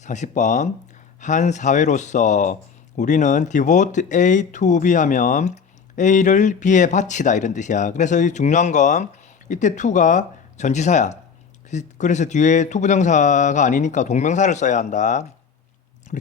40번. 한 사회로서 우리는 devote A to B 하면 A를 B에 바치다 이런 뜻이야. 그래서 이 중요한 건 이때 to가 전치사야. 그래서 뒤에 to 부정사가 아니니까 동명사를 써야 한다.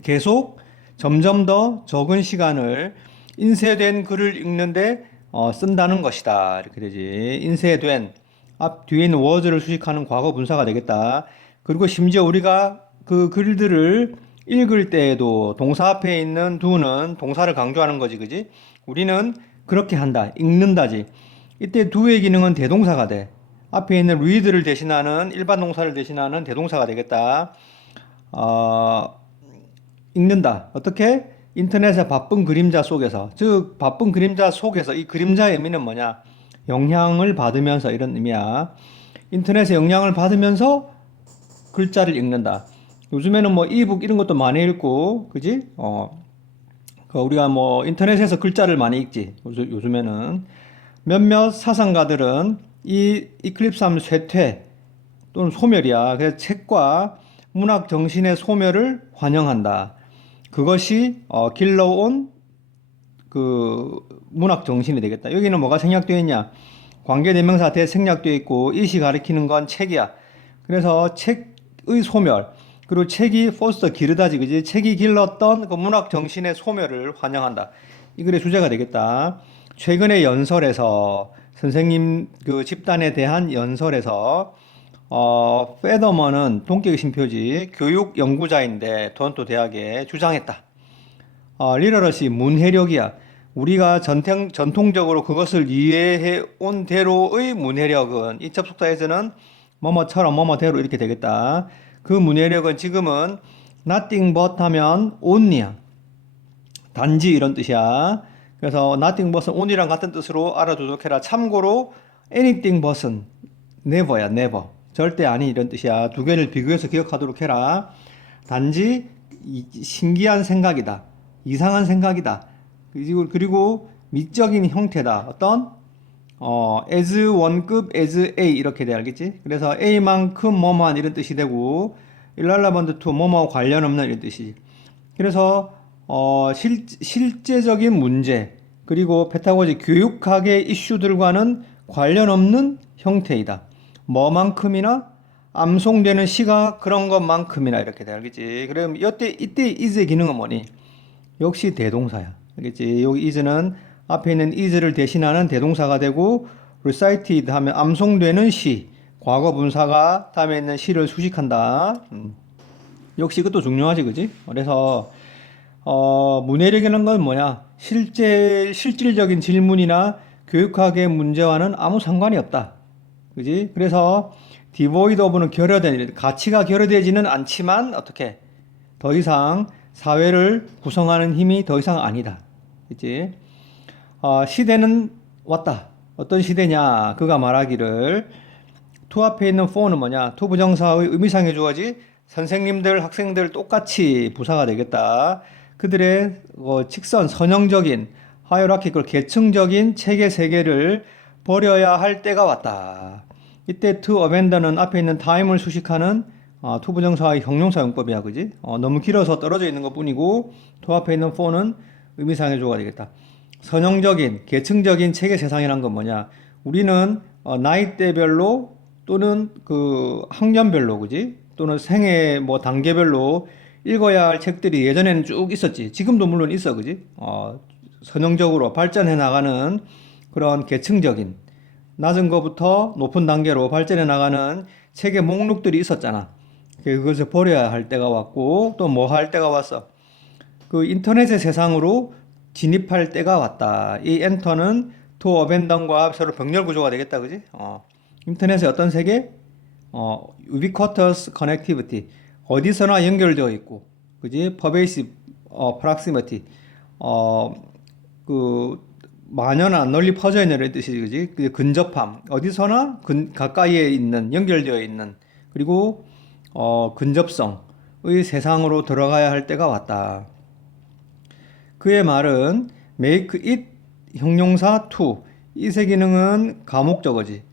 계속 점점 더 적은 시간을 인쇄된 글을 읽는데 쓴다는 것이다. 이렇게 되지. 인쇄된 앞 뒤에 있는 was를 수식하는 과거 분사가 되겠다. 그리고 심지어 우리가 그 글들을 읽을 때에도 동사 앞에 있는 do는 동사를 강조하는 거지, 그지? 우리는 그렇게 한다, 읽는다지. 이때 do의 기능은 대동사가 돼. 앞에 있는 read를 대신하는 일반 동사를 대신하는 대동사가 되겠다. 어, 읽는다. 어떻게? 인터넷의 바쁜 그림자 속에서. 즉, 바쁜 그림자 속에서 이 그림자의 의미는 뭐냐? 영향을 받으면서 이런 의미야. 인터넷에 영향을 받으면서 글자를 읽는다. 요즘에는 뭐 이북 이런 것도 많이 읽고, 그지? 우리가 뭐 인터넷에서 글자를 많이 읽지. 요즘에는. 몇몇 사상가들은 이 이클립스하면 쇠퇴 또는 소멸이야. 그래서 책과 문학 정신의 소멸을 환영한다. 그것이 길러온 그 문학 정신이 되겠다. 여기는 뭐가 생략되어 있냐? 관계대명사 대 생략되어 있고 이시 가리키는 건 책이야. 그래서 책의 소멸 그리고 책이 포스터 기르다지 그지? 책이 길렀던 그 문학 정신의 소멸을 환영한다. 이 글의 주제가 되겠다. 최근의 연설에서 선생님 그 집단에 대한 연설에서 페더먼은 동격의 신표지 교육 연구자인데 토론토 대학에 주장했다. 리터러시 문해력이야. 우리가 전통적으로 그것을 이해해 온 대로의 문해력은 이 접속사에서는 뭐뭐처럼 뭐뭐대로 이렇게 되겠다. 그 문해력은 지금은 nothing but 하면 only야. 단지 이런 뜻이야. 그래서 nothing but은 only랑 같은 뜻으로 알아두도록 해라. 참고로 anything but은 never야, never. 절대 아니 이런 뜻이야. 두 개를 비교해서 기억하도록 해라. 단지 신기한 생각이다. 이상한 생각이다. 그리고 미적인 형태다. 어떤? as 원급 as A 이렇게 돼 알겠지? 그래서 A만큼 뭐뭐한 이런 뜻이 되고 irrelevant to 뭐뭐 관련 없는 이런 뜻이지. 그래서 실제적인 문제 그리고 페타고지 교육학의 이슈들과는 관련 없는 형태이다. 뭐만큼이나 암송되는 시가 그런 것만큼이나 이렇게 돼 알겠지? 그럼 이때 is의 기능은 뭐니? 역시 대동사야. 알겠지? 여기 is는 앞에 있는 is를 대신하는 대동사가 되고 recited 하면 암송되는 시, 과거 분사가 다음에 있는 시를 수식한다. 역시 이것도 중요하지, 그지? 그래서 문해력이라는 건 뭐냐? 실질적인 질문이나 교육학의 문제와는 아무 상관이 없다. 그지? 그래서 devoid of는 결여된, 가치가 결여되지는 않지만 어떻게? 더 이상 사회를 구성하는 힘이 더 이상 아니다. 그치? 시대는 왔다. 어떤 시대냐? 그가 말하기를 to 앞에 있는 for는 뭐냐? to 부정사의 의미상의 주어지 선생님들, 학생들 똑같이 부사가 되겠다. 그들의 직선, 선형적인 하이라키컬 계층적인 체계 세계를 버려야 할 때가 왔다. 이때 to abandon은 앞에 있는 time을 수식하는 to 부정사의 형용사 용법이야, 그지? 너무 길어서 떨어져 있는 것 뿐이고 to 앞에 있는 for는 의미상의 주어가 되겠다. 선형적인, 계층적인 체계 세상이란 건 뭐냐? 우리는 나이대별로 또는 그 학년별로, 그지? 또는 생애 뭐 단계별로 읽어야 할 책들이 예전에는 쭉 있었지. 지금도 물론 있어, 그지? 선형적으로 발전해 나가는 그런 계층적인 낮은 것부터 높은 단계로 발전해 나가는 책의 목록들이 있었잖아. 그것을 버려야 할 때가 왔고 또 뭐 할 때가 왔어. 그 인터넷의 세상으로 진입할 때가 왔다. 이 엔터는 to abandon과 서로 병렬 구조가 되겠다, 그지? 인터넷의 어떤 세계? ubiquitous connectivity. 어디서나 연결되어 있고, 그지? pervasive, proximity. 그 만연한 널리 퍼져 있는 이런 뜻이지, 그지? 그 근접함. 어디서나 가까이에 있는, 연결되어 있는, 그리고 근접성의 세상으로 들어가야 할 때가 왔다. 그의 말은 make it 형용사 to it의 기능은 가목적어지.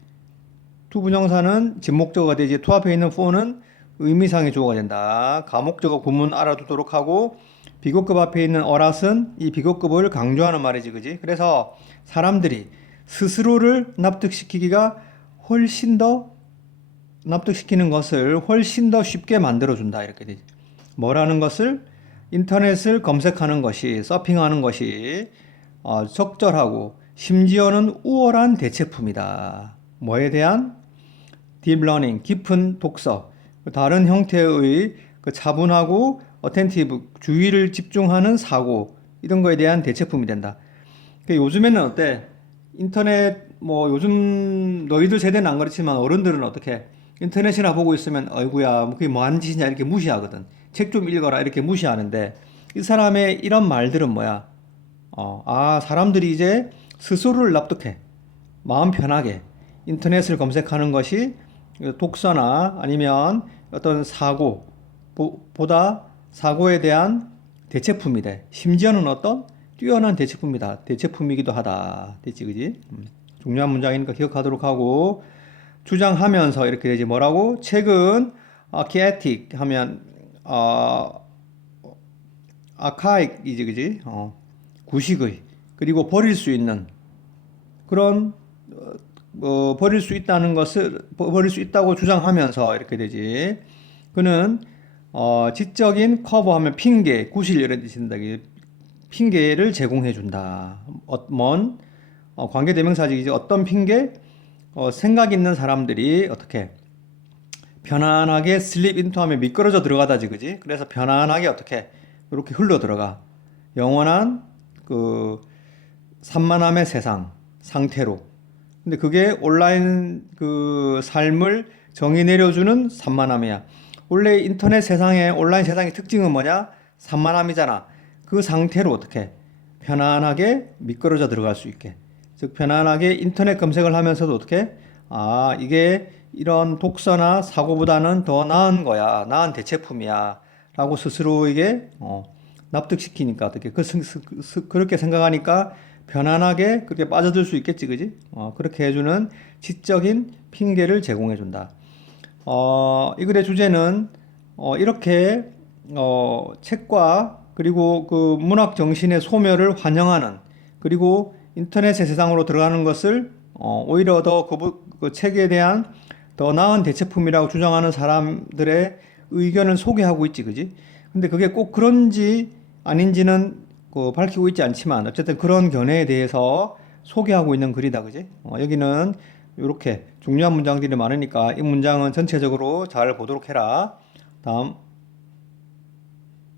to 부정사는 진목적어가 되지. to 앞에 있는 for는 의미상의 주어가 된다. 가목적어 구문 알아두도록 하고 비교급 앞에 있는 어랏은 이 비교급을 강조하는 말이지, 그지? 그래서 사람들이 스스로를 납득시키기가 훨씬 더 납득시키는 것을 훨씬 더 쉽게 만들어준다. 이렇게 되지. 뭐라는 것을 인터넷을 검색하는 것이, 서핑하는 것이 적절하고 심지어는 우월한 대체품이다. 뭐에 대한? 딥러닝, 깊은 독서, 다른 형태의 그 차분하고 어텐티브, 주의를 집중하는 사고, 이런 거에 대한 대체품이 된다. 요즘에는 어때? 인터넷, 뭐 요즘 너희들 세대는 안 그렇지만 어른들은 어떻게? 인터넷이나 보고 있으면 어이구야, 뭐 그게 뭐 하는 짓이냐 이렇게 무시하거든. 책 좀 읽어라 이렇게 무시하는데 이 사람의 이런 말들은 뭐야? 사람들이 이제 스스로를 납득해. 마음 편하게 인터넷을 검색하는 것이 독서나 아니면 어떤 보다 사고에 대한 대체품이 돼. 심지어는 어떤 뛰어난 대체품이다. 대체품이기도 하다. 됐지, 그지? 중요한 문장이니까 기억하도록 하고 주장하면서 이렇게 되지. 뭐라고? 책은 archaic 하면 archaic이지, 그지? 구식의 그리고 버릴 수 있는 그런 버릴 수 있다는 것을 버릴 수 있다고 주장하면서 이렇게 되지. 그는 지적인 커버하면 핑계, 구실 이런 뜻이 된다. 핑계를 제공해 준다. 관계대명사지. 이제 어떤 핑계? 생각 있는 사람들이 어떻게 편안하게 슬립 인투 하면 미끄러져 들어가다지, 그지? 그래서 편안하게 어떻게 이렇게 흘러 들어가 영원한 그 산만함의 세상 상태로. 근데 그게 온라인 그 삶을 정의 내려주는 산만함이야. 원래 인터넷 세상에 온라인 세상의 특징은 뭐냐? 산만함이잖아. 그 상태로 어떻게 편안하게 미끄러져 들어갈 수 있게. 즉 편안하게 인터넷 검색을 하면서도 어떻게 이게 이런 독서나 사고보다는 더 나은 거야. 나은 대체품이야. 라고 스스로에게 납득시키니까 어떻게 그렇게 생각하니까 편안하게 그렇게 빠져들 수 있겠지, 그지? 그렇게 해주는 지적인 핑계를 제공해준다. 이 글의 주제는 이렇게 책과 그리고 그 문학 정신의 소멸을 환영하는 그리고 인터넷의 세상으로 들어가는 것을 오히려 더 그 책에 대한 더 나은 대체품이라고 주장하는 사람들의 의견을 소개하고 있지, 그지? 근데 그게 꼭 그런지 아닌지는 밝히고 있지 않지만 어쨌든 그런 견해에 대해서 소개하고 있는 글이다, 그지? 여기는 이렇게 중요한 문장들이 많으니까 이 문장은 전체적으로 잘 보도록 해라. 다음.